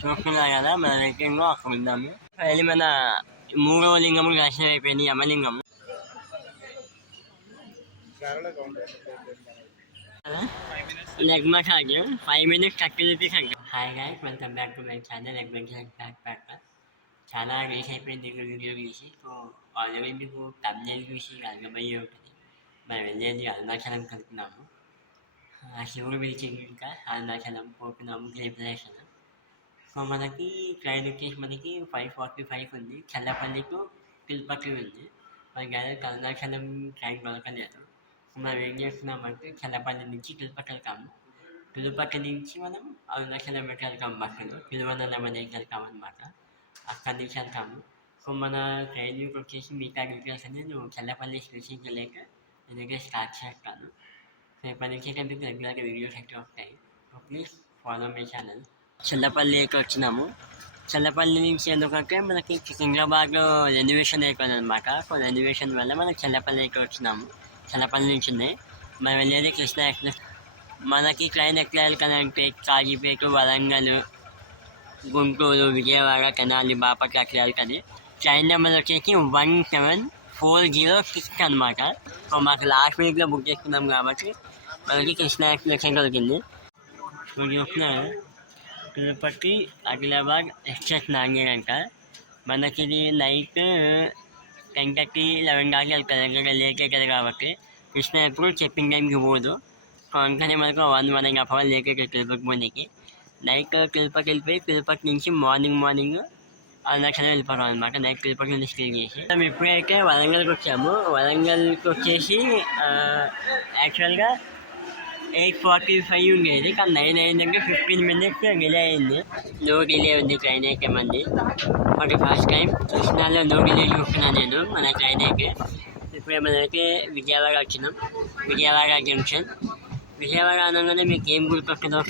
చూస్తున్నారు కదా మన రిటర్న్లో అక్కడ ఉందాము. అది మన 3వ లింగము దర్శనం అయిపోయింది, యమలింగము. లెగ్ మసాజ్ 5 minutes 30 rupees అంట. Hi guys, welcome back to my channel adventure back pack. చాలా డేస్ అయిపోయింది వీడియో తీసి. సో ఆల్రెడీ మీకు తమిళ చూసి అర్థమయ్యే ఉంటుంది. మనం వెళ్ళేది అరుణాచలం కలుపుతున్నాము. శివుడు పిలిచింది, ఇంకా అరుణాచలం పోతున్నాము ప్రిపరేషన్. సో మనకి ట్రైన్ వచ్చేసి మనకి 5:45 ఉంది. చల్లపల్లికు తిరుపతి ఉంది. మన డైరెక్ట్ అరుణాచలం ట్రైన్ దొరకలేదు. మనం ఏం చేస్తున్నామంటే చల్లపల్లి నుంచి తిరుపతి వెళ్తాము. తిరుపతి నుంచి మనం అరుణాచలం వెళ్తాము. బస్సులో తిరువనమలైకి వెళ్తాము అనమాట. అక్కడి నుంచి వెళ్తాము. సో మన ట్రైన్కి వచ్చేసి మిగతా డీటెయిల్స్ అనేది నేను చల్లపల్లి స్టేషన్కి వెళ్ళాక నేను దగ్గర స్టార్ట్ చేస్తాను. సో ఇప్పటి నుంచి అయితే మీకు రెగ్యులర్గా వీడియోస్ అయితే వస్తాయి. So please follow my channel. చల్లపల్లికి వచ్చినాము. చల్లపల్లి నుంచి ఎందుకంటే మనకి సికింద్రాబాద్లో రెనోవేషన్ అయిపోయింది అనమాట. సో రెనోవేషన్ వల్ల మనం చల్లపల్లికి వచ్చినాము. చల్లపల్లి నుంచి మనం వెళ్ళేది కృష్ణ ఎక్స్ప్రెస్. మనకి ట్రైన్ ఎక్కాలి కదంటే కాజీపేట, వరంగల్, గుంటూరు, విజయవాడ, తెనాలి, బాపట్ల అట్లా వెళ్తుంది. ట్రైన్ నెంబర్ వచ్చేసి 17406 అనమాట. సో మాకు లాస్ట్ వీక్లో బుక్ చేసుకున్నాం కాబట్టి మనకి కృష్ణ ఎక్స్ప్రెస్ దొరికింది. సో చూస్తున్నారు తిరుపతి ఆదిలాబాద్ ఎక్స్ప్రెస్ నాంగేడ్. మనకి ఇది నైట్ 10:30, 11 దాకా వెళ్తుంది. దగ్గర లేట్ అవుతుంది కాబట్టి కృష్ణ ఎప్పుడు చెప్పిన టైంకి పోదు. సో అందుకనే మనకు 1.5 hours లేట్ అవుతుంది తిరుపతి పోనీకి. నైట్ తిరుపతి వెళ్ళిపోయి తిరుపతి నుంచి మార్నింగ్ అరుణాచలం వెళ్ళిపోతాం అనమాట. నైట్ తిరుపతి నుంచి స్టే చేసి మేము ఎప్పుడైతే వరంగల్కి వచ్చాము. వరంగల్కి వచ్చేసి యాక్చువల్గా 8:45 ఉండేది, కానీ 9 అయిందంటే 15 minutes డిలే అయింది. నో డిలే ఉంది ట్రైన్ ఎక్కే మంది. ఒకటి ఫస్ట్ టైం కృష్ణాలో నో డిలే చూస్తున్నాను నేను మన ట్రైన్ ఎక్కి. ఇప్పుడే మనకి విజయవాడ వచ్చినాం. విజయవాడ జంక్షన్. విజయవాడ అనగానే మీకు ఏం గుర్తొస్తుందో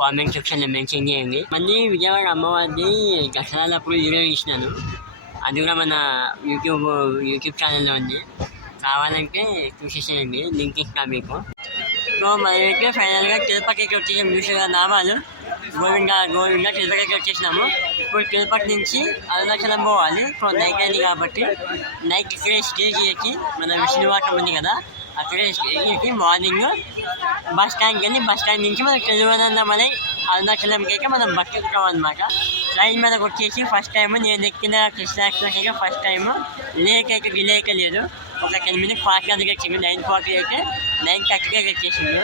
కామెంట్ సెక్షన్లో మెన్షన్ చేయండి. మళ్ళీ విజయవాడ అమ్మవారిది దసరాలప్పుడు వీడియో తీసినాను. అది కూడా మన యూట్యూబ్ ఛానల్లో ఉంది. కావాలంటే చూసేసేయండి, లింక్ ఇస్తాను మీకు. సో మనమైతే ఫైనల్గా తిరుపతికి వచ్చేసాం. చూసిన నామాలు గోవింద తిరుపతికి వచ్చేసినాము. ఇప్పుడు తిరుపతి నుంచి అరుణాచలం పోవాలి. సో నైట్ అయింది కాబట్టి నైట్ ఇక్కడే స్టే చేసి మన విష్ణువాటం ఉంది కదా, అక్కడే స్టే చేసి మార్నింగ్ బస్ స్టాండ్కి వెళ్ళి బస్ స్టాండ్ నుంచి మనకి తిరువనంతమలై అరుణాచలంకి అయితే మనం బస్ ఎక్కుతాం అనమాట. ట్రైన్ మనకు వచ్చేసి ఫస్ట్ టైం నేను ఎక్కిన కృష్ణ ఎక్స్ప్రెస్ అయితే ఫస్ట్ టైం లేక్ అయితే డిలే లేదు. ఒక 10 minutes ఫాస్ట్గా వచ్చింది. 9:40 అయితే 9:30 వచ్చేసింది.